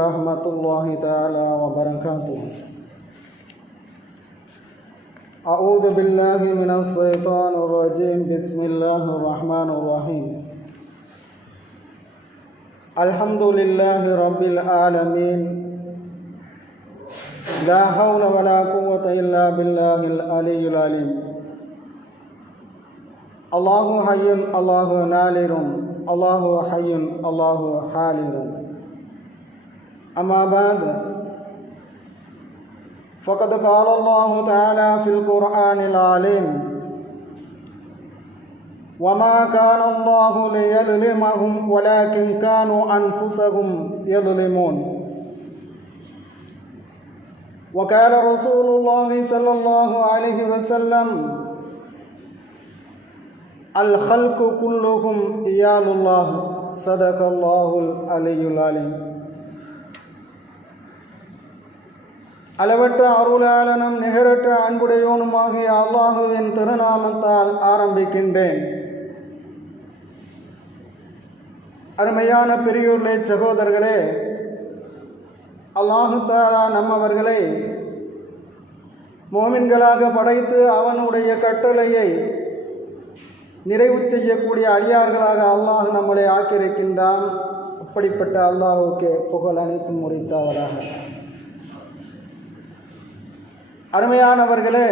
ورحمة الله تعالى وبركاته. أعوذ بالله من الشيطان الرجيم. بسم الله الرحمن الرحيم. الحمد لله رب العالمين. لا حول ولا قوة إلا بالله العلي العليم. الله حي الله نالر الله حي الله حالر أما بعد فقد قال الله تعالى في القرآن العليم وما كان الله ليظلمهم ولكن كانوا أنفسهم يظلمون. وقال رسول الله صلى الله عليه وسلم الخلق كلهم إيال الله صدق الله العلي العليم. அளவற்ற அருளாளனும் நிகரற்ற அன்புடையோனுமாகிய அல்லாஹுவின் திருநாமத்தால் ஆரம்பிக்கின்றேன். அருமையான பெரியோர்களே சகோதரர்களே அல்லாஹுத்தாலா நம்மவர்களை மோமின்களாக படைத்து அவனுடைய கட்டளையை நிறைவு செய்யக்கூடிய அடியார்களாக அல்லாஹ் நம்மளை ஆக்கியிருக்கின்றான். அப்படிப்பட்ட அல்லாஹுக்கு புகழ் அனைத்தும் முறைத்தவராக அருமையானவர்களே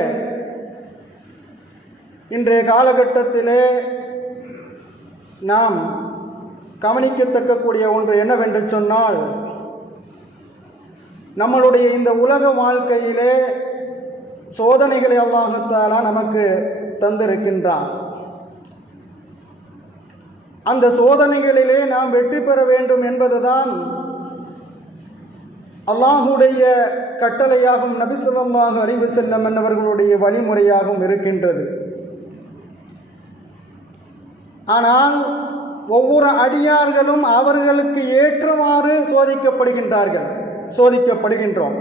இன்றைய காலகட்டத்திலே நாம் கவனிக்கத்தக்கக்கூடிய ஒன்று என்னவென்று சொன்னால் நம்மளுடைய இந்த உலக வாழ்க்கையிலே சோதனைகளை அல்லாஹத்தாலா நமக்கு தந்திருக்கின்றான். அந்த சோதனைகளிலே நாம் வெற்றி பெற வேண்டும் என்பதுதான் அல்லாஹுடைய கட்டளையாகும் நபிசல்லாஹு அழிவு செல்லம் என்னவர்களுடைய வழிமுறையாகவும் இருக்கின்றது. ஆனால் ஒவ்வொரு அடியார்களும் அவர்களுக்கு ஏற்றவாறு சோதிக்கப்படுகின்றார்கள். சோதிக்கப்படுகின்றோம்.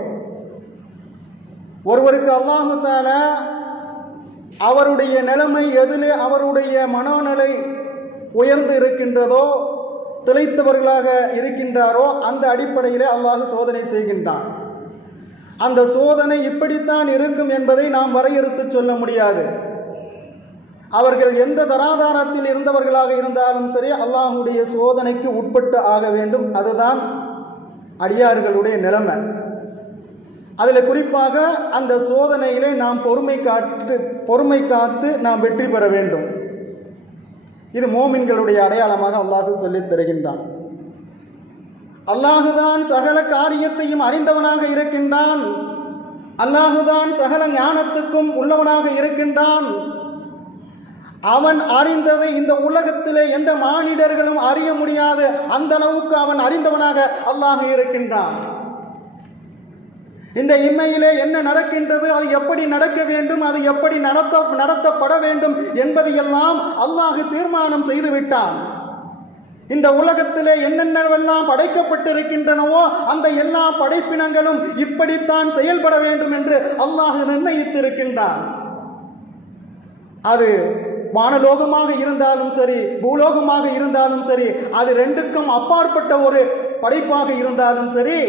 ஒருவருக்கு அல்லாஹு தால அவருடைய நிலைமை எதிலே அவருடைய மனோநிலை உயர்ந்து இருக்கின்றதோ திளைத்தவர்களாக இருக்கின்றாரோ அந்த அடிப்படையிலே அல்லாஹ் சோதனை செய்கின்றான். அந்த சோதனை இப்படித்தான் இருக்கும் என்பதை நாம் வரையறுத்து சொல்ல முடியாது. அவர்கள் எந்த தராதாரத்தில் இருந்தவர்களாக இருந்தாலும் சரி அல்லாஹுடைய சோதனைக்கு உட்பட்டு ஆக வேண்டும். அதுதான் அடியார்களுடைய நிலைமை. அதில் குறிப்பாக அந்த சோதனையிலே நாம் பொறுமை காற்று பொறுமை காத்து நாம் வெற்றி பெற வேண்டும். இது மோமின்களுடைய அடையாளமாக அல்லாஹு சொல்லித் தருகின்றான். அல்லாஹுதான் சகல காரியத்தையும் அறிந்தவனாக இருக்கின்றான். அல்லாஹுதான் சகல ஞானத்துக்கும் உள்ளவனாக இருக்கின்றான். அவன் அறிந்ததை இந்த உலகத்திலே எந்த மானிடர்களும் அறிய முடியாது அந்த அளவுக்கு அவன் அறிந்தவனாக அல்லாஹ் இருக்கின்றான். இந்த இம்மையிலே என்ன நடக்கின்றது? அது எப்படி நடக்க வேண்டும்? அது எப்படி நடத்த நடத்தப்பட வேண்டும் என்பதையெல்லாம் அல்லாஹு தீர்மானம் செய்து விட்டான். இந்த உலகத்திலே என்னென்னவெல்லாம் படைக்கப்பட்டிருக்கின்றனவோ அந்த எல்லா படைப்பினங்களும் இப்படித்தான் செயல்பட வேண்டும் என்று அல்லாஹு நிர்ணயித்திருக்கின்றான். அது வானலோகமாக இருந்தாலும் சரி பூலோகமாக இருந்தாலும் சரி அது ரெண்டுக்கும் அப்பாற்பட்ட ஒரு படைப்பாக இருந்தாலும் சரி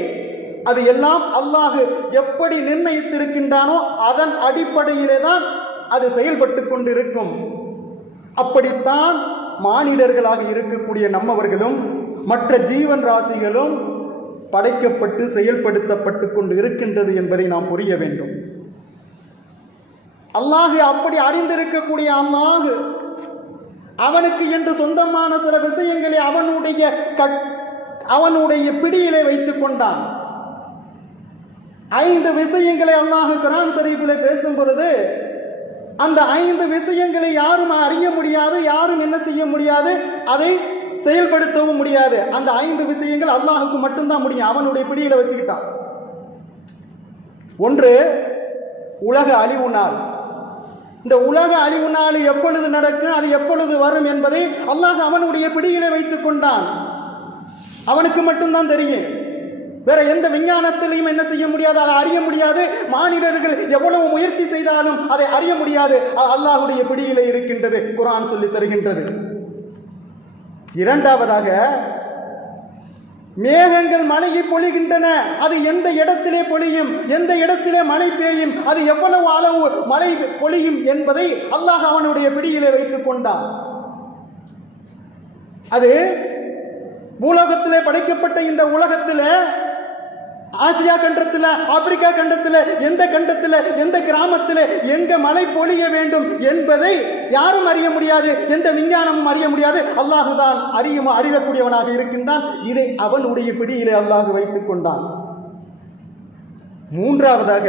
அது எல்லாம் அல்லாஹு எப்படி நிர்ணயித்திருக்கின்றானோ அதன் அடிப்படையிலே தான் அது செயல்பட்டு கொண்டிருக்கும். அப்படித்தான் மானிடர்களாக இருக்கக்கூடிய நம்மவர்களும் மற்ற ஜீவன் ராசிகளும் படைக்கப்பட்டு செயல்படுத்தப்பட்டு கொண்டு இருக்கின்றது என்பதை நாம் புரிய வேண்டும். அல்லாஹு அப்படி அறிந்திருக்கக்கூடிய அல்லாஹு அவனுக்கு என்று சொந்தமான சில விஷயங்களை அவனுடைய கட்- அவனுடைய பிடியிலே வைத்துக் கொண்டான். ஐந்து விஷயங்களை அல்லாஹ் குரான் ஷரீஃபிலே பேசும் பொழுது அந்த ஐந்து விஷயங்களை யாரும் அறிய முடியாது யாரும் என்ன செய்ய முடியாது அதை செயல்படுத்தவும் முடியாது. அந்த ஐந்து விஷயங்கள் அல்லாஹுக்கு மட்டும்தான் முடியும். அவனுடைய பிடியில வச்சுக்கிட்டான். ஒன்று உலக அழிவு நாள். இந்த உலக அழிவு நாள் எப்பொழுது நடக்கும் அது எப்பொழுது வரும் என்பதை அல்லாஹ் அவனுடைய பிடியிலே வைத்துக் கொண்டான். அவனுக்கு மட்டும்தான் தெரியும். வேற எந்த விஞ்ஞானத்திலையும் என்ன செய்ய முடியாது அதை அறிய முடியாது. மானிடர்கள் எவ்வளவு முயற்சி செய்தாலும் அதை அறிய முடியாது. அல்லாஹுடைய பிடியிலே இருக்கின்றது குரான் சொல்லி தருகின்றது. இரண்டாவதாக மேகங்கள் மழையை பொழிகின்றன. அது எந்த இடத்திலே பொழியும் எந்த இடத்திலே மழை பெய்யும் அது எவ்வளவு அளவு மழை பொழியும் என்பதை அல்லாஹ் அவனுடைய பிடியிலே வைத்துக் கொண்டான். அது பூலோகத்திலே படைக்கப்பட்ட இந்த உலகத்திலே ஆசியா கண்டத்தில் ஆப்பிரிக்கா கண்டத்தில் எந்த கண்டத்தில் எந்த கிராமத்தில் எங்க மழை பொழிய வேண்டும் என்பதை யாரும் அறிய முடியாது எந்த விஞ்ஞானமும் அறிய முடியாது. அல்லாஹுதான் அறியும் அறியக்கூடியவனாக இருக்கின்றான். இதை அவனுடைய பிடியிலே அல்லாஹு வைத்துக் கொண்டான். மூன்றாவதாக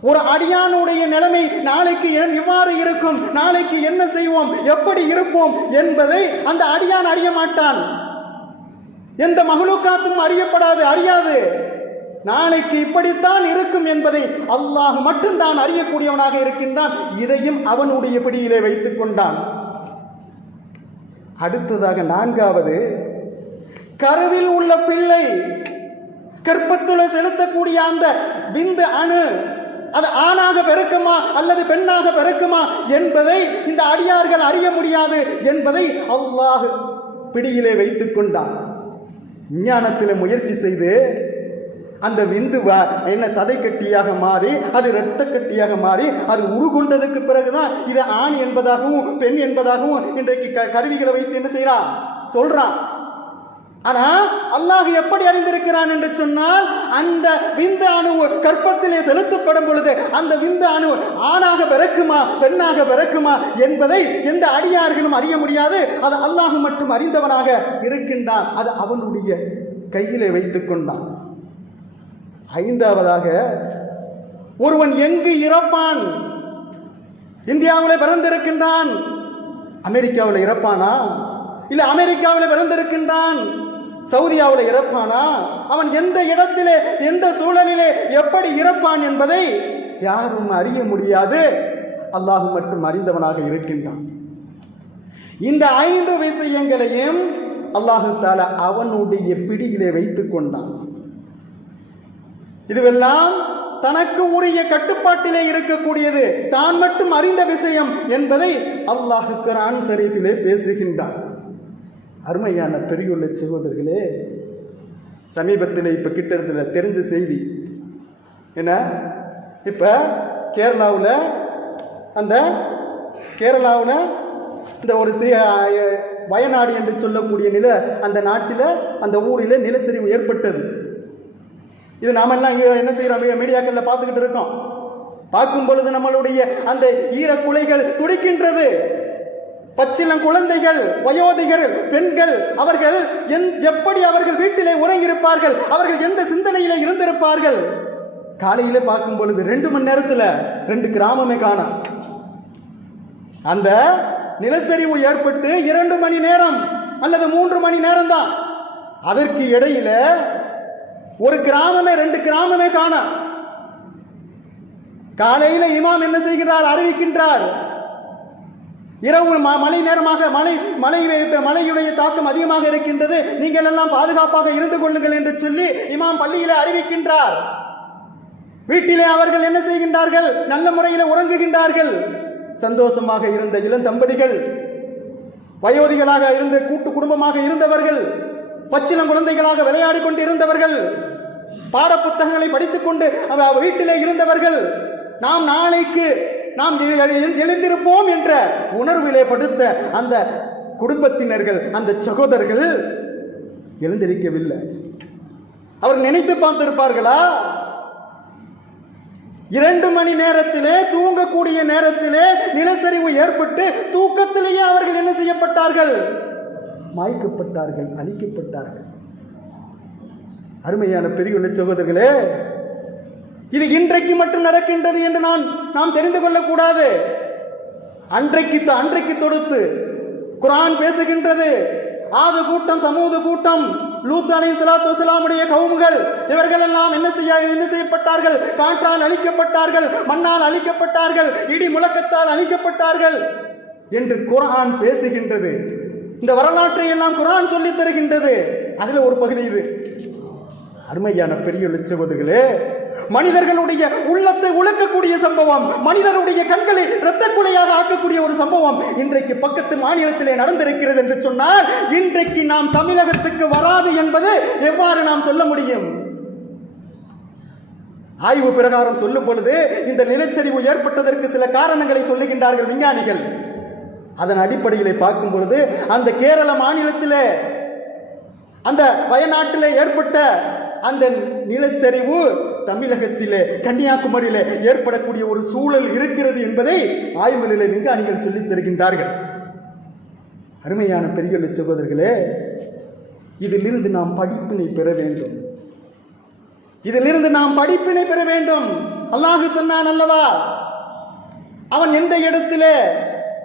ஒரு அடியானுடைய நிலைமை நாளைக்கு இவ்வாறு இருக்கும் நாளைக்கு என்ன செய்வோம் எப்படி இருப்போம் என்பதை அந்த அடியான் அறிய மாட்டான். எந்த மகளுக்காத்தும் அறியப்படாது அறியாது. நாளைக்கு இப்படித்தான் இருக்கும் என்பதை அல்லாஹ் மட்டும்தான் அறியக்கூடியவனாக இருக்கின்றான். இதையும் அவனுடைய பிடியிலே வைத்துக் கொண்டான். அடுத்ததாக நான்காவது கருவில் உள்ள பிள்ளை கற்பத்துல செலுத்தக்கூடிய அந்த விந்து அணு அது ஆணாக பிறக்குமா அல்லது பெண்ணாக பிறக்குமா என்பதை இந்த அடியார்கள் அறிய முடியாது என்பதை அல்லாஹ் பிடியிலே வைத்துக் கொண்டான். விஞ்ஞானத்தில் முயற்சி செய்து அந்த விந்து என்ன சதை கட்டியாக மாறி அது இரத்த கட்டியாக மாறி அது உருகொண்டதுக்கு பிறகுதான் இது ஆண் என்பதாகவும் பெண் என்பதாகவும் இன்றைக்கு க- கருவிகளை வைத்து என்ன செய்யறான் சொல்றான் ஆனா அல்லாஹ் எப்படி அறிந்திருக்கிறான் என்று சொன்னால் அந்த விந்து அணு கற்பத்திலே செலுத்தப்படும் பொழுது அந்த விந்து அணு ஆணாக பிறக்குமா பெண்ணாக பிறக்குமா என்பதை எந்த அடியார்களும் அறிய முடியாது. அது அல்லாஹ் மட்டும் அறிந்தவனாக இருக்கின்றான். அது அவனுடைய கையிலே வைத்துக் கொண்டான். ஐந்தாவதாக ஒருவன் எங்கு இறப்பான்? இந்தியாவிலே பிறந்திருக்கின்றான். அமெரிக்காவில் இறப்பானா? இல்லை அமெரிக்காவில் பிறந்திருக்கின்றான். சவுதியாவில் இறப்பானா? அவன் எந்த இடத்திலே எந்த சூழலிலே எப்படி இறப்பான் என்பதை யாரும் அறிய முடியாது. அல்லாஹ் மட்டும் அறிந்தவனாக இருக்கின்றான். இந்த ஐந்து விஷயங்களையும் அல்லாஹு தால அவனுடைய பிடியிலே வைத்துக் கொண்டான். இதுவெல்லாம் தனக்கு உரிய கட்டுப்பாட்டிலே இருக்கக்கூடியது. தான் மட்டும் அறிந்த விஷயம் என்பதை அல்லாஹு கரான் ஷரீஃபிலே பேசுகின்றான். அருமையான பெரியுள்ள சகோதரர்களே சமீபத்தில் இப்போ கிட்டத்தில் தெரிஞ்ச செய்தி. என்ன? இப்போ கேரளாவில் அந்த கேரளாவில் இந்த ஒரு சிறிய வயநாடு என்று சொல்லக்கூடிய நில அந்த நாட்டில் அந்த ஊரில் நிலச்சரிவு ஏற்பட்டது. இது நாமெல்லாம் என்ன செய்கிறோம் மீடியாக்களில் பார்த்துக்கிட்டு இருக்கோம். பார்க்கும் பொழுது நம்மளுடைய அந்த ஈரக்குலைகள் துடிக்கின்றது. பச்சிளம் குழந்தைகள் வயோதிகர்கள் பெண்கள் அவர்கள் எந் எப்படி அவர்கள் வீட்டிலே உறங்கியிருப்பார்கள் அவர்கள் எந்த சிந்தனையிலே இருந்திருப்பார்கள்? காலையிலே பார்க்கும் பொழுது ரெண்டு மணி நேரத்தில் ரெண்டு கிராமமே காணோம் அந்த நிலச்சரிவு ஏற்பட்டு இரண்டு மணி நேரம் அல்லது மூன்று மணி நேரம் தான் அதற்கு இடையில ஒரு கிராமமே ரெண்டு கிராமமே காணோம் காலையில இமாம் என்ன செய்கிறார் அறிவிக்கின்றார். இரவு ம- மழை நேரமாக மழை மழை மழையுடைய தாக்கம் அதிகமாக இருக்கின்றது. நீங்கள் எல்லாம் பாதுகாப்பாக இருந்து கொள்ளுங்கள் என்று சொல்லி இமாம் பள்ளியிலே அறிவிக்கின்றார். வீட்டிலே அவர்கள் என்ன செய்கின்றார்கள்? நல்ல முறையில் உறங்குகின்றார்கள். சந்தோஷமாக இருந்த இளம் தம்பதிகள் வயோதிகளாக இருந்த கூட்டு குடும்பமாக இருந்தவர்கள் பச்சிளம் குழந்தைகளாக விளையாடி கொண்டு இருந்தவர்கள் பாடப்புத்தகங்களை படித்துக்கொண்டு அவ வீட்டிலே இருந்தவர்கள் நாம் நாளைக்கு நாம் எழுந்திருப்போம் என்ற உணர்விலே படுத்த அந்த குடும்பத்தினர்கள் அந்த சகோதரர்கள் எழுந்திருக்கவில்லை. அவர்கள் நினைத்து பார்த்திருப்பார்களா? இரண்டு மணி நேரத்திலே தூங்கக்கூடிய நேரத்திலே நிலச்சரிவு ஏற்பட்டு தூக்கத்திலேயே அவர்கள் என்ன செய்யப்பட்டார்கள்? மாய்க்கப்பட்டார்கள் அழிக்கப்பட்டார்கள். அருமையான பெரிய சகோதரர்களே இது இன்றைக்கு மட்டும் நடக்கின்றது என்று நான் நாம் தெரிந்து கொள்ளக்கூடாது. அன்றைக்கு அன்றைக்கு தொடுத்து குரான் பேசுகின்றது. ஆது கூட்டம் சமூக கூட்டம் லூத் அலி சலாத்து வசலாமுடைய கவுமுகள் இவர்கள் எல்லாம் என்ன செய்ய என்ன செய்யப்பட்டார்கள்? காற்றால் அழிக்கப்பட்டார்கள் மண்ணால் அழிக்கப்பட்டார்கள் இடி முழக்கத்தால் அழிக்கப்பட்டார்கள் என்று குர்ஆன் பேசுகின்றது. இந்த வரலாற்றை எல்லாம் குரான் சொல்லித் தருகின்றது. அதுல ஒரு பகுதி இது. அருமையான பெரிய சகோதரர்களே மனிதர்களுடைய உள்ளத்தை உழக்கக்கூடிய சம்பவம் மனிதருடைய கண்களை இரத்த குலையாக ஆக்கக்கூடிய ஒரு சம்பவம் இன்றைக்கு பக்கத்து மாநிலத்திலே நடந்திருக்கிறது என்று சொன்னால் இன்றைக்கு நாம் தமிழகத்துக்கு வராது என்பது எவ்வாறு நாம் சொல்ல முடியும்? ஆய்வு பிரகாரம் சொல்லும் பொழுது இந்த நிலச்சரிவு ஏற்பட்டதற்கு சில காரணங்களை சொல்லுகின்றார்கள் விஞ்ஞானிகள். அதன் அடிப்படையிலே பார்க்கும் பொழுது அந்த கேரள மாநிலத்திலே அந்த வயநாட்டிலே ஏற்பட்ட அந்த நிலச்சரிவு தமிழகத்திலே கன்னியாகுமரியிலே ஏற்படக்கூடிய ஒரு சூழல் இருக்கிறது என்பதை ஆய்வுகளிலே விஞ்ஞானிகள் சொல்லித் தருகின்றார்கள். அருமையான பெரிய சகோதரர்களே இதிலிருந்து நாம் படிப்பினை பெற வேண்டும். இதிலிருந்து நாம் படிப்பினை பெற வேண்டும். அல்லாஹு சொன்னான் அல்லவா? அவன் எந்த இடத்திலே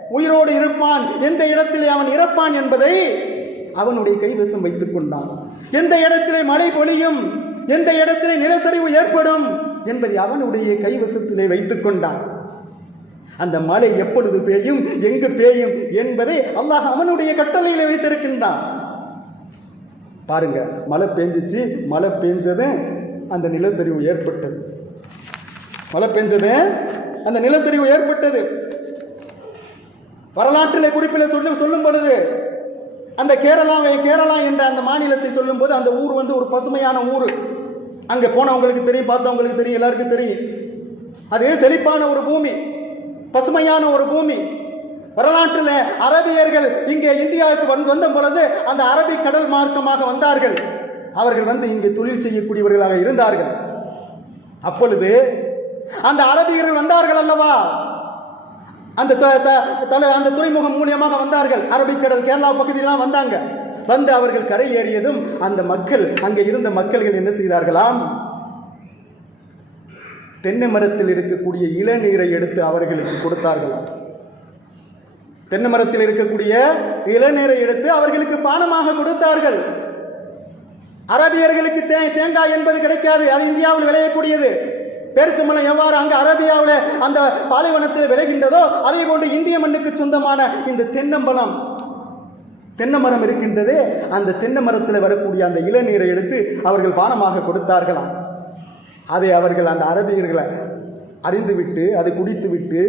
உயிரோடு இருப்பான் எந்த இடத்திலே அவன் இறப்பான் என்பதை அவனுடைய கைவசம் வைத்துக் கொண்டான். எந்த இடத்திலே மழை பொழியும் எந்த இடத்திலே நிலச்சரிவு ஏற்படும் என்பதை அவனுடைய கைவசத்திலே வைத்துக் கொண்டான். அந்த மழை எப்பொழுது பெய்யும் எங்கு பெய்யும் என்பதை அல்லாஹ் அவனுடைய கட்டளையில வைத்திருக்கின்றான். பாருங்க மழை பெஞ்சிச்சு மழை பெஞ்சது அந்த நிலச்சரிவு ஏற்பட்டது. மழை பெஞ்சது அந்த நிலச்சரிவு ஏற்பட்டது. வரலாற்றிலே குறிப்பில் சொல்லி சொல்லும் பொழுது அந்த கேரளாவை கேரளா என்ற அந்த மாநிலத்தை சொல்லும்போது அந்த ஊர் வந்து ஒரு பசுமையான ஊர். அங்கே போனவங்களுக்கு தெரியும் பார்த்தவங்களுக்கு தெரியும் எல்லாருக்கும் தெரியும். அது செழிப்பான ஒரு பூமி பசுமையான ஒரு பூமி. வரலாற்றில் அரபியர்கள் இங்கே இந்தியாவுக்கு வந்து வந்த பொழுது அந்த அரபி கடல் மார்க்கமாக வந்தார்கள். அவர்கள் வந்து இங்கே தொழில் செய்யக்கூடியவர்களாக இருந்தார்கள். அப்பொழுது அந்த அரபியர்கள் வந்தார்கள் அல்லவா? அந்த த- அந்த துறைமுகம் மூலியமாக வந்தார்கள். அரபிக்கடல் கேரளா பகுதியெல்லாம் வந்தாங்க. வந்து அவர்கள் கரை ஏறியதும் அந்த மக்கள் அங்கே இருந்த மக்கள்கள் என்ன செய்தார்களாம்? தென்னை மரத்தில் இருக்கக்கூடிய இளநீரை எடுத்து அவர்களுக்கு கொடுத்தார்களாம். தென்னை மரத்தில் இருக்கக்கூடிய இளநீரை எடுத்து அவர்களுக்கு பானமாக கொடுத்தார்கள். அரபியர்களுக்கு தே தேங்காய் என்பது கிடைக்காது அது இந்தியாவில் விளையக்கூடியது. பேரிச்சம்பழம் எவ்வாறு அங்கு அரேபியாவில் அந்த பாலைவனத்தில் விளைகின்றதோ அதே போன்று இந்திய மண்ணுக்கு சொந்தமான இந்த தென்னம்பலம் தென்னை மரம் இருக்கின்றது அந்த தென்னை மரத்தில் வரக்கூடிய அந்த இளநீரை எடுத்து அவர்கள் பானமாக கொடுத்தார்களாம். அதை அவர்கள் அந்த அரபியர்களை அறிந்துவிட்டு அதை குடித்துவிட்டு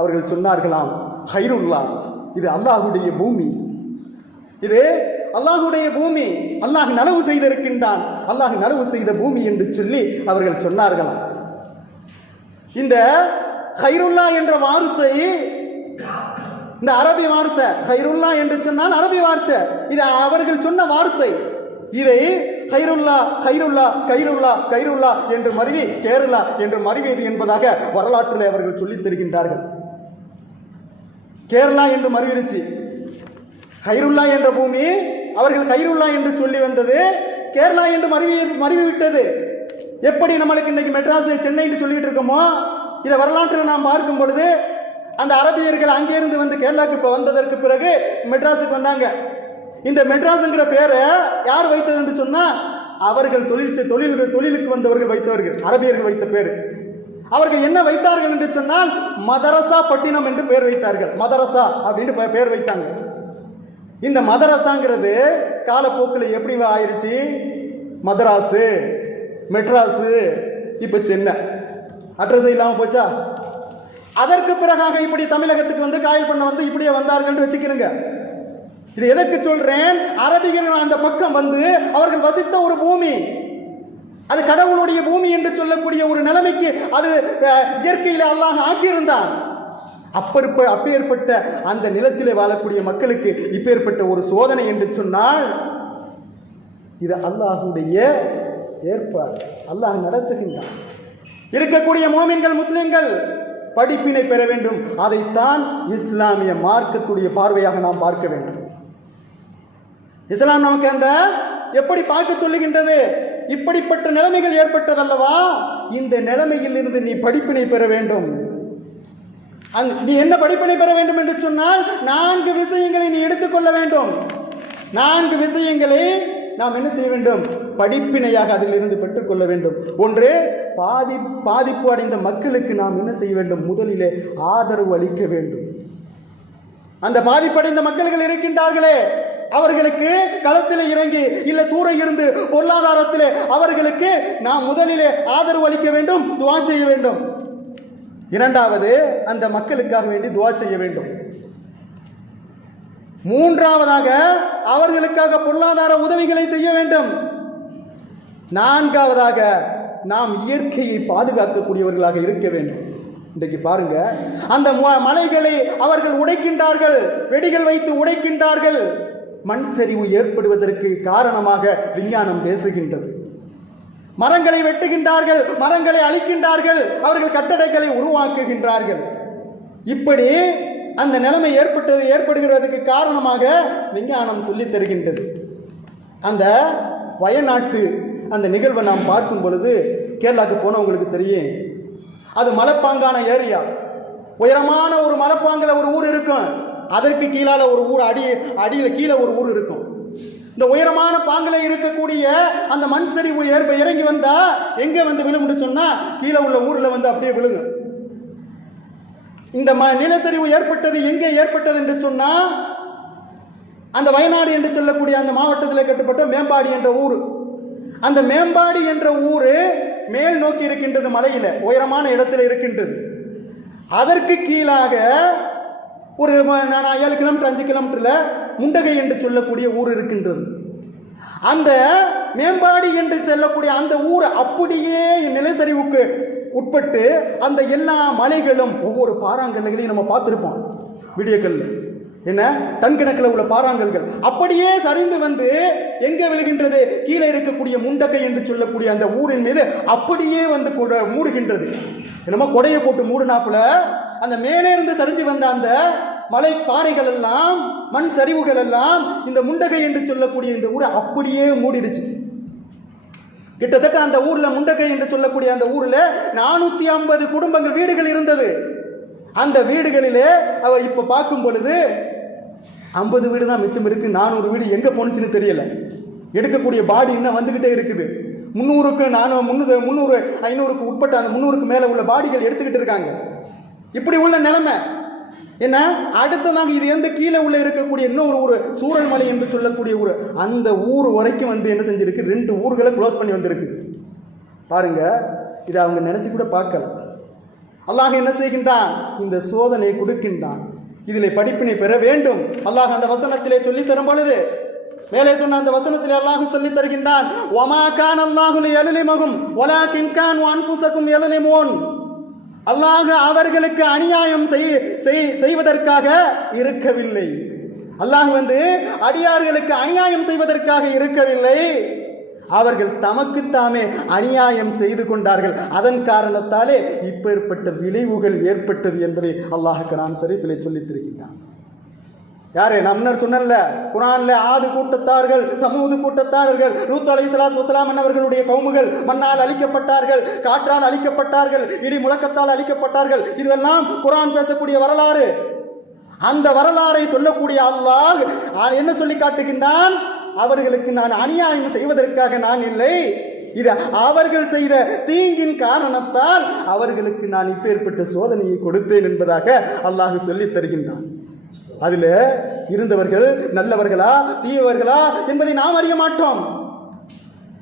அவர்கள் சொன்னார்களாம் ஹைருல்லா இது அல்லாஹுடைய பூமி. இது அல்லாஹுடைய பூமி. அல்லாஹ் நனவு செய்திருக்கின்றான். அல்லாஹ் நனவு செய்த பூமி என்று சொல்லி அவர்கள் சொன்னார்களாம். இந்த ஹைருல்லா என்ற வார்த்தை இந்த அரபி வார்த்தை ஹைருல்லா என்று சொன்னால் அரபி வார்த்தை. இது அவர்கள் சொன்ன வார்த்தை. இதை ஹைருல்லா ஹைருல்லா கைருல்லா கைருல்லா என்று மருவி கேரளா என்று மருவியது என்பதாக வரலாற்றில் அவர்கள் சொல்லித் தருகின்றார்கள். கேரளா என்று மறுவிடுச்சு ஹைருல்லா என்ற பூமி அவர்கள் கைருல்லா என்று சொல்லி வந்தது. கேரளா என்று மருவி மருவி விட்டது எப்படி நம்மளுக்கு இன்னைக்கு மெட்ராஸ் சென்னை என்று சொல்லிட்டு இருக்கோமோ? இதை வரலாற்றில் நாம் பார்க்கும் பொழுது அந்த அரபியர்கள் அங்கேருந்து வந்து கேரளாக்கு இப்போ வந்ததற்கு பிறகு மெட்ராஸுக்கு வந்தாங்க. இந்த மெட்ராஸுங்கிற பேரை யார் வைத்தது என்று சொன்னால் அவர்கள் தொழில் தொழில் தொழிலுக்கு வந்தவர்கள் வைத்தவர்கள் அரபியர்கள் வைத்த பேர். அவர்கள் என்ன வைத்தார்கள் என்று சொன்னால் மதரசா பட்டினம் என்று பெயர் வைத்தார்கள். மதரசா அப்படின்னு பெயர் வைத்தாங்க. இந்த மதரசாங்கிறது காலப்போக்கில் எப்படி ஆயிடுச்சு? மதராஸு மெட்ராஸு இப்போ சென்னை. அட்ரஸ் இல்லாமல் போச்சா? அதற்கு பிறகாக இப்படி தமிழகத்துக்கு வந்து காயல் பண்ண வந்து இப்படியே வந்தார்கள் வச்சுக்கிறேங்க இது எதற்கு சொல்றேன்? அரபிகர்கள் அந்த பக்கம் வந்து அவர்கள் வசித்த ஒரு பூமி. அது கடவுளுடைய பூமி என்று சொல்லக்கூடிய ஒரு நிலைமைக்கு அது இயற்கையில் அல்லாஹ் ஆக்கியிருந்தான். அப்பற்ப அப்பேற்பட்ட அந்த நிலத்திலே வாழக்கூடிய மக்களுக்கு இப்பேற்பட்ட ஒரு சோதனை என்று சொன்னால் இது அல்லாஹுடைய ஏற்பாடு. அல்லாஹ் நடத்துகின்றான். இருக்கக்கூடிய மோமின்கள் முஸ்லிம்கள் படிப்பினை பெற வேண்டும். அதைத்தான் இஸ்லாமிய மார்க்கத்துடைய பார்வையாக நாம் பார்க்க வேண்டும். இஸ்லாம் நமக்கு அந்த எப்படி பார்க்க சொல்லுகின்றது? இப்படிப்பட்ட நிலைமைகள் ஏற்பட்டதல்லவா? இந்த நிலைமையில் இருந்து நீ படிப்பினை பெற வேண்டும். அந் நீ என்ன படிப்பினை பெற வேண்டும் என்று சொன்னால் நான்கு விஷயங்களை நீ எடுத்துக்கொள்ள வேண்டும். நான்கு விஷயங்களை நாம் என்ன செய்ய வேண்டும்? படிப்பினையாக அதிலிருந்து பெற்றுக்கொள்ள வேண்டும். ஒன்று பாதி பாதிப்பு அடைந்த மக்களுக்கு நாம் என்ன செய்ய வேண்டும்? முதலிலே ஆதரவு அளிக்க வேண்டும். அந்த பாதிப்படைந்த மக்கள்கள் இருக்கின்றார்களே அவர்களுக்கு களத்தில் இறங்கி இல்லை தூர இருந்து பொருளாதாரத்திலே அவர்களுக்கு நாம் முதலிலே ஆதரவு அளிக்க வேண்டும் துவா செய்ய வேண்டும். இரண்டாவது அந்த மக்களுக்காக வேண்டி துவா செய்ய வேண்டும். மூன்றாவதாக அவர்களுக்காக பொருளாதார உதவிகளை செய்ய வேண்டும். நான்காவதாக நாம் இயற்கையை பாதுகாக்கக்கூடியவர்களாக இருக்க வேண்டும். இன்றைக்கு பாருங்க அந்த ம- மலைகளை அவர்கள் உடைக்கின்றார்கள் வெடிகள் வைத்து உடைக்கின்றார்கள். மண் சரிவு ஏற்படுவதற்கு காரணமாக விஞ்ஞானம் பேசுகின்றது. மரங்களை வெட்டுகின்றார்கள் மரங்களை அழிக்கின்றார்கள் அவர்கள் கட்டடைகளை உருவாக்குகின்றார்கள். இப்படி அந்த நிலைமை ஏற்பட்டது ஏற்படுகிறதுக்கு காரணமாக விஞ்ஞானம் சொல்லித் தருகின்றது. அந்த வயநாட்டு அந்த நிகழ்வை நாம் பார்க்கும் பொழுது கேரளாக்கு போனவங்களுக்கு தெரியும். அது மலைப்பாங்கான ஏரியா. உயரமான ஒரு மலைப்பாங்கில் ஒரு ஊர் இருக்கும். அதற்கு கீழால ஒரு ஊர் அடி அடியில் கீழே ஒரு ஊர் இருக்கும். இந்த உயரமான பாங்கில் இருக்கக்கூடிய அந்த மண் சரிவு ஏற்ப இறங்கி வந்தா எங்க வந்து விழும்னு சொன்னா கீழே உள்ள ஊர்ல வந்து அப்படியே விழுங்கும் இந்த ம நிலச்சரிவு ஏற்பட்டது எங்கே ஏற்பட்டது என்று சொன்னால் அந்த வயநாடு என்று சொல்லக்கூடிய அந்த மாவட்டத்தில் கட்டப்பட்ட மேம்பாடி என்ற ஊர். அந்த மேம்பாடி என்ற ஊர் மேல் நோக்கி இருக்கின்றது மலையில் உயரமான இடத்துல இருக்கின்றது. அதற்கு கீழாக ஒரு நான் ஏழு கிலோமீட்டர் அஞ்சு கிலோமீட்டரில் முண்டகை என்று சொல்லக்கூடிய ஊர் இருக்கின்றது. அந்த மேம்பாடி என்று சொல்லக்கூடிய அந்த ஊர் அப்படியே நிலச்சரிவுக்கு உட்பட்டு அந்த எல்லா மலைகளும் ஒவ்வொரு பாறாங்கல்லைகளையும் நம்ம பார்த்துருப்போம். வீடியோக்கள்ல என்ன? டன் கணக்கில் உள்ள பாறாங்கல்கள். அப்படியே சரிந்து வந்து எங்கே விழுகின்றது? கீழே இருக்கக்கூடிய முண்டக்கை என்று சொல்லக்கூடிய அந்த ஊரின் மீது அப்படியே வந்து மூடுகின்றது. என்னமோ கொடையை போட்டு மூடினாப்புல அந்த மேலே இருந்து சரிஞ்சு வந்த அந்த மலை பாறைகள் எல்லாம் மண் சரிவுகள் எல்லாம் இந்த முண்டகை என்று சொல்லக்கூடிய இந்த ஊரை அப்படியே மூடிடுச்சு. கிட்டத்தட்ட அந்த ஊர்ல முண்டகை என்று சொல்லக்கூடிய அந்த ஊர்ல நானூத்தி ஐம்பது குடும்பங்கள் வீடுகள் இருந்தது. அந்த வீடுகளிலே அவர் இப்ப பார்க்கும் பொழுது ஐம்பது வீடு தான் மிச்சம் இருக்கு நானூறு வீடு எங்க போனுச்சுன்னு தெரியல. எடுக்கக்கூடிய பாடி இன்னும் வந்துகிட்டே இருக்குது. முந்நூறுக்கு நானும் முந்நூறு முந்நூறு ஐநூறுக்கு உட்பட்ட அந்த முந்நூறுக்கு மேலே உள்ள பாடிகள் எடுத்துக்கிட்டு இருக்காங்க. இப்படி உள்ள நிலைமை. என்ன? அடுத்ததாக இது எந்த கீழே உள்ள இருக்கக்கூடிய இன்னொரு ஊர் சூரல்மலை என்று சொல்லக்கூடிய ஊர். அந்த ஊர் வரைக்கும் வந்து என்ன செஞ்சிருக்கு? ரெண்டு ஊர்களை க்ளோஸ் பண்ணி வந்திருக்குது பாருங்க இதை அவங்க நினச்சி கூட பார்க்கல. அல்லாஹ் என்ன செய்கின்றான்? இந்த சோதனை கொடுக்கின்றான். இதில் படிப்பினை பெற வேண்டும். அல்லாஹ் அந்த வசனத்திலே சொல்லி தரும் பொழுது மேலே சொன்ன அந்த வசனத்தில் அல்லாஹ் சொல்லி தருகின்றான் ஒமா கான் அல்லாஹுல் எலிமகும் ஒலா கின்கான் அன்புசக்கும் எலிமோன் அல்லாஹ் அவர்களுக்கு அநியாயம் செய்- செய்- செய்வதற்காக இருக்கவில்லை. அல்லாஹ் வந்து அடியார்களுக்கு அநியாயம் செய்வதற்காக இருக்கவில்லை. அவர்கள் தமக்குத்தாமே அநியாயம் செய்து கொண்டார்கள். அதன் காரணத்தாலே இப்பேற்பட்ட விளைவுகள் ஏற்பட்டது என்பதை அல்லாஹ் நான் சரிஃபிலே சொல்லித் யாரு? நம்னர் சொன்னல குரான்ல ஆது கூட்டத்தார்கள் சமூது கூட்டத்தார்கள் லூத் அலை சலாத் வசலாம் அவர்களுடைய கவுமுகள் மண்ணால் அழிக்கப்பட்டார்கள் காற்றால் அழிக்கப்பட்டார்கள் இடி முழக்கத்தால் அழிக்கப்பட்டார்கள். இதெல்லாம் குரான் பேசக்கூடிய வரலாறு. அந்த வரலாறை சொல்லக்கூடிய அல்லாஹ் என்ன சொல்லி காட்டுகின்றான்? அவர்களுக்கு நான் அநியாயம் செய்வதற்காக நான் இல்லை. இது அவர்கள் செய்த தீங்கின் காரணத்தால் அவர்களுக்கு நான் இப்பேற்பட்ட சோதனையை கொடுத்தேன் என்பதாக அல்லாஹ் சொல்லித் தருகின்றான். அதில் இருந்தவர்கள் நல்லவர்களா தீயவர்களா என்பதை நாம் அறிய மாட்டோம்.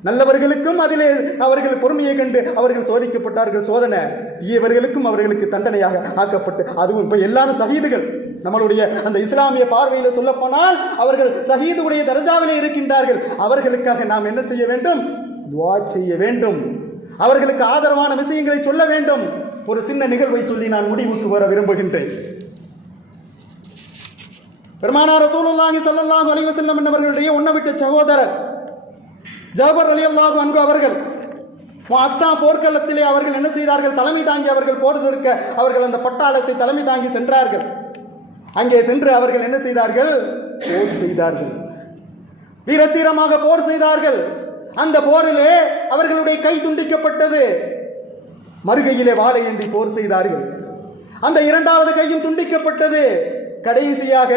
நல்லவர்களுக்கும் அதிலே அவர்கள் பொறுமையை கண்டு அவர்கள் சோதிக்கப்பட்டார்கள் சோதனை. தீயவர்களுக்கும் அவர்களுக்கு தண்டனையாக ஆக்கப்பட்டு அதுவும் இப்போ எல்லாரும் சகிதுகள். நம்மளுடைய அந்த இஸ்லாமிய பார்வையில் சொல்லப்போனால் அவர்கள் சகிதுடைய தரஜாவிலே இருக்கின்றார்கள். அவர்களுக்காக நாம் என்ன செய்ய வேண்டும்? துவா செய்ய வேண்டும். அவர்களுக்கு ஆதரவான விஷயங்களை சொல்ல வேண்டும். ஒரு சின்ன நிகழ்வை சொல்லி நான் முடிவுக்கு வர விரும்புகின்றேன். பெருமானார் ரசூலுல்லாஹி ஸல்லல்லாஹு அலைஹி வஸல்லம் என்பவர்களுடைய உண்ணவிட்ட சகோதரர் ஜபர் அலி அல்லாஹு அன்பு அவர்கள் அத்தா போர்க்களத்திலே அவர்கள் என்ன செய்தார்கள்? தலைமை தாங்கி அவர்கள் போர்தற்க அவர்கள் அந்த பட்டாளத்தை தலைமை தாங்கி சென்றார்கள். அங்கே சென்று அவர்கள் என்ன செய்தார்கள்? போர் செய்தார்கள். வீரத்தீரமாக போர் செய்தார்கள். அந்த போரிலே அவர்களுடைய கை துண்டிக்கப்பட்டது. மறுகையிலே வாழை ஏந்தி போர் செய்தார்கள். அந்த இரண்டாவது கையும் துண்டிக்கப்பட்டது. கடைசியாக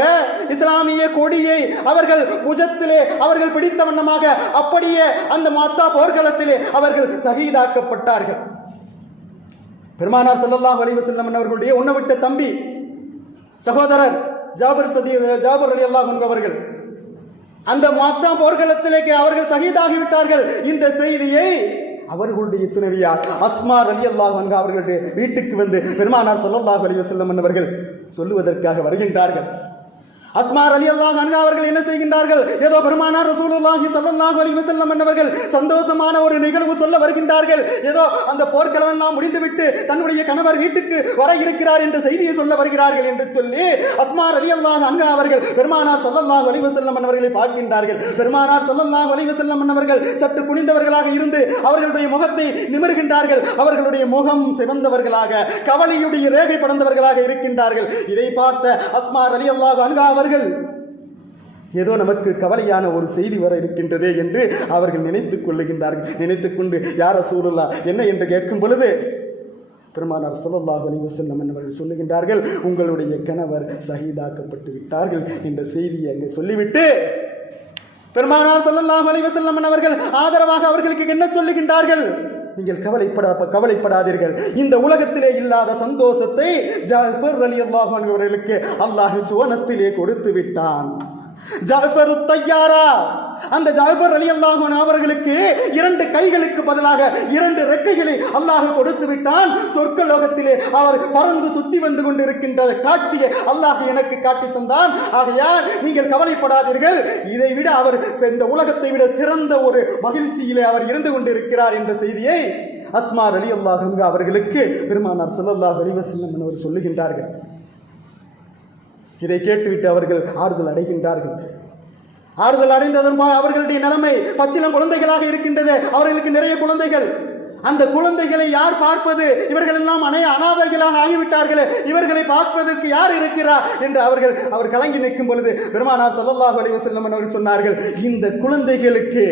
இஸ்லாமிய கொடியை அவர்கள் புஜத்திலே அவர்கள் பிடித்த வண்ணமாக அப்படியே அந்த மாத்தா போர்க்களத்திலே அவர்கள் சகிதாக்கப்பட்டார்கள். பெருமானார் செல்லல்லாம் வலிவு செல்லம் அவர்களுடைய உண்ணவிட்ட தம்பி சகோதரர் ஜாபர் சதி ஜாபர் அலி அல்லாஹ் அவர்கள் அந்த மாத்தா போர்க்களத்திலே அவர்கள் சகிதாகிவிட்டார்கள் இந்த செய்தியை அவர்களுடைய துணைவியார் அஸ்மா அலி அல்லாஹ் அவர்களுடைய வீட்டுக்கு வந்து பெருமானார் ஸல்லல்லாஹு அலி வசல்லம் அவர்கள் சொல்லுவதற்காக வருகின்றார்கள். அஸ்மார் அலி அல்லாஹ் அன்ஹா அவர்கள் என்ன செய்கின்றார்கள்? ஏதோ பெருமானார் ரசூலுல்லாஹி ஸல்லல்லாஹு அலைஹி வஸல்லம் என்பவர்கள் சந்தோஷமான ஒரு நிகழ்வு சொல்ல வருகின்றார்கள். ஏதோ அந்த போர்க்களம் எல்லாம் முடிந்துவிட்டு தன்னுடைய கணவர் வீட்டுக்கு வர இருக்கிறார் என்ற செய்தியை சொல்ல வருகிறார்கள் என்று சொல்லி அஸ்மார் அலி அல்லாஹ் அன்ஹா அவர்கள் பெருமானார் ஸல்லல்லாஹு அலைஹி வஸல்லம் என்பவர்களை பார்க்கின்றார்கள். பெருமானார் ஸல்லல்லாஹு அலைஹி வஸல்லம் என்பவர்கள் சற்று குனிந்தவர்களாக இருந்து அவர்களுடைய முகத்தை நிமிர்கின்றார்கள். அவர்களுடைய முகம் சிவந்தவர்களாக கவலையுடைய ரேகை படந்தவர்களாக இருக்கின்றார்கள். இதை பார்த்த அஸ்மார் அலி அல்லாஹ் அன்ஹா அவர்கள் ஏதோ நமக்கு கவலையான ஒரு செய்தி வர இருக்கின்றதே என்று அவர்கள் நினைத்துக் கொள்ளுகின்றார்கள். நினைத்து கொண்டு யார சூழலா என்ன என்று கேட்கும் பொழுது? பெருமானார் சொல்லல்லாஹ் அலி வசல்லம் என்பவர்கள் சொல்லுகின்றார்கள் உங்களுடைய கணவர் சகிதாக்கப்பட்டு விட்டார்கள். என்ற செய்தியை அங்கே சொல்லிவிட்டு பெருமானார் சொல்லல்லாஹ் அலி வசல்லம் அவர்கள் ஆதரவாக அவர்களுக்கு என்ன சொல்லுகின்றார்கள்? நீங்கள் கவலைப்பட கவலைப்படாதீர்கள். இந்த உலகத்திலே இல்லாத சந்தோஷத்தை ஜாஃபர் அலி அன்ஹு அவர்களுக்கு அல்லாஹ் சுவனத்திலே கொடுத்து விட்டான். ஜாஃபர் தையாரா அந்த ஜாஃபர் அலி அல்லாஹன் அவர்களுக்கு இரண்டு கைகளுக்கு பதிலாக இரண்டு ரெக்கைகளை அல்லாஹ் கொடுத்து விட்டான். சொர்க்க லோகத்திலே அவர் பறந்து சுத்தி வந்து கொண்டிருக்கின்ற காட்சியை அல்லாஹ் எனக்கு காட்டி தந்தான். ஆகையால் நீங்கள் கவலைப்படாதீர்கள். இதை விட அவர் இந்த உலகத்தை விட சிறந்த ஒரு மகிழ்ச்சியிலே அவர் இருந்து கொண்டிருக்கிறார் என்ற செய்தியை அஸ்மார் அலி அல்லாஹ் அவர்களுக்கு பெருமானார் ஸல்லல்லாஹு அலிவசல்லம் என்று சொல்லுகின்றார்கள். இதை கேட்டுவிட்டு அவர்கள் ஆறுதல் அடைகின்றார்கள். ஆறுதல் அடைந்ததன் அவர்களுடைய நிலைமை பச்சிலம் குழந்தைகளாக இருக்கின்றது. அவர்களுக்கு நிறைய குழந்தைகள். அந்த குழந்தைகளை யார் பார்ப்பது? இவர்கள் எல்லாம் அனைய அனாதைகளாக ஆகிவிட்டார்களே. இவர்களை பார்ப்பதற்கு யார் இருக்கிறார் என்று அவர்கள் அவர் கலங்கி நிற்கும் பொழுது பெருமானார் ஸல்லல்லாஹு அலைஹி வஸல்லம் அவர்கள் சொன்னார்கள் இந்த குழந்தைகளுக்கு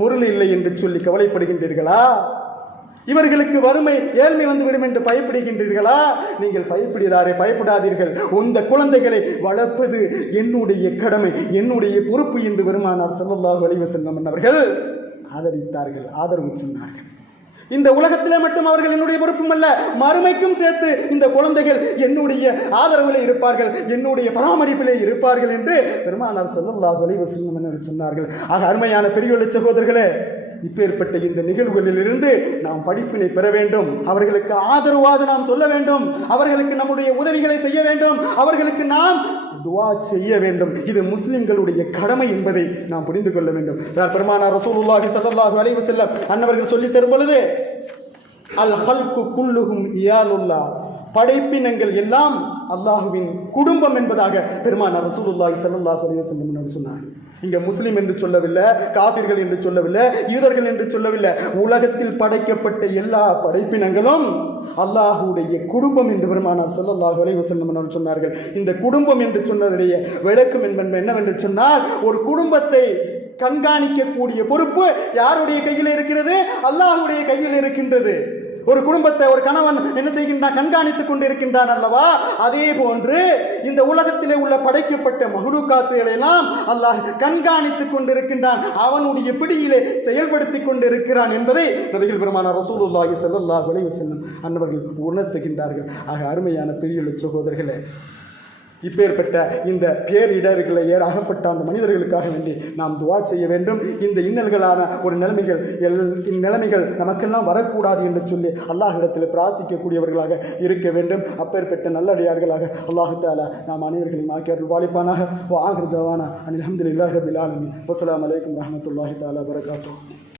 பொருள் இல்லை என்று சொல்லி கவலைப்படுகின்றீர்களா? இவர்களுக்கு வறுமை ஏழ்மை வந்துவிடும் என்று பயப்படுகின்றீர்களா? நீங்கள் பயப்படுகிறாரே பயப்படாதீர்கள். இந்த குழந்தைகளை வளர்ப்பது என்னுடைய கடமை என்னுடைய பொறுப்பு என்று பெருமானார் ஸல்லல்லாஹு அலைஹி வஸல்லம் அவர்கள் ஆதரித்தார்கள் ஆதரவு சொன்னார்கள். இந்த உலகத்திலே மட்டும் அவர்கள் என்னுடைய பொறுப்பும் அல்ல மறுமைக்கும் சேர்த்து இந்த குழந்தைகள் என்னுடைய ஆதரவிலே இருப்பார்கள் என்னுடைய பராமரிப்பிலே இருப்பார்கள் என்று பெருமானார் செல்லல்லாஹ் அலைஹி வஸல்லம் சொன்னார்கள். ஆக அருமையான பெரியோர் சகோதரர்களே இப்பேற்பட்ட இந்த நிகழ்வுகளிலிருந்து நாம் படிப்பினை பெற வேண்டும். அவர்களுக்கு ஆதரவாக நாம் சொல்ல வேண்டும். அவர்களுக்கு நம்முடைய உதவிகளை செய்ய வேண்டும். அவர்களுக்கு நாம் துவா செய்ய வேண்டும். இது முஸ்லிம்களுடைய கடமை என்பதை நாம் புரிந்து கொள்ள வேண்டும். பெருமானார் ரசூலுல்லாஹி சல்லாஹு அலைவு செல்ல அன்னவர்கள் சொல்லி தரும் பொழுது அல் ஹல்கு குல்லுகும் இயாலுல்லா. படைப்பினங்கள் எல்லாம் அல்லாஹுவின் குடும்பம் என்பதாக பெருமான ரசூலுல்லாஹி ஸல்லல்லாஹு அலைஹி வஸல்லம் சொன்னார்கள். இங்க முஸ்லீம் என்று சொல்லவில்லை காபிர்கள் என்று சொல்லவில்லை யூதர்கள் என்று சொல்லவில்லை. உலகத்தில் படைக்கப்பட்ட எல்லா படைப்பினங்களும் அல்லாஹுடைய குடும்பம் என்று பெருமானார் ஸல்லல்லாஹு அலைஹி வஸல்லம் சொன்னார்கள். இந்த குடும்பம் என்று சொன்னதுடைய விளக்கம் என்பது என்னவென்று சொன்னால் ஒரு குடும்பத்தை கண்காணிக்கக்கூடிய பொறுப்பு யாருடைய கையில் இருக்கிறது? அல்லாஹுடைய கையில் இருக்கின்றது. ஒரு குடும்பத்தை ஒரு கணவன் என்ன செய்கின்றான்? கண்காணித்துக் கொண்டிருக்கின்றான் அல்லவா? அதே போன்று இந்த உலகத்திலே உள்ள படைக்கப்பட்ட மகுடுக்காத்துகளை எல்லாம் அல்லாஹ் கண்காணித்துக் கொண்டிருக்கின்றான். அவனுடைய பிடியிலே செயல்படுத்திக் கொண்டிருக்கிறான் என்பதை நபிகள் பெருமான ரசூலுல்லாஹி ஸல்லல்லாஹு அலைஹி செல்லும் அன்னவர்கள் உணர்த்துகின்றார்கள். ஆக அருமையான பெரிய சகோதரர்களே இப்பேற்பட்ட இந்த பேரிடர்களை ஏறாகப்பட்ட அந்த மனிதர்களுக்காக வேண்டி நாம் துவா செய்ய வேண்டும். இந்த இன்னல்களான ஒரு நிலைமைகள் எல் இந்நிலைமைகள் நமக்கெல்லாம் வரக்கூடாது என்று சொல்லி அல்லாஹிடத்தில் பிரார்த்திக்கக்கூடியவர்களாக இருக்க வேண்டும். அப்பேற்பட்ட நல்லடியார்களாக அல்லாஹு தாலா நாம் அனைவர்களையும் ஆக்கியவர்கள் வாலிப்பானாக ஆகிருதவானா அனில் அஹமதுல்லாஹி ரபில் ஆலமி வசலாம் அலைக்கம் ரஹமத்துல்லாஹி தாலா வரகாத்தூ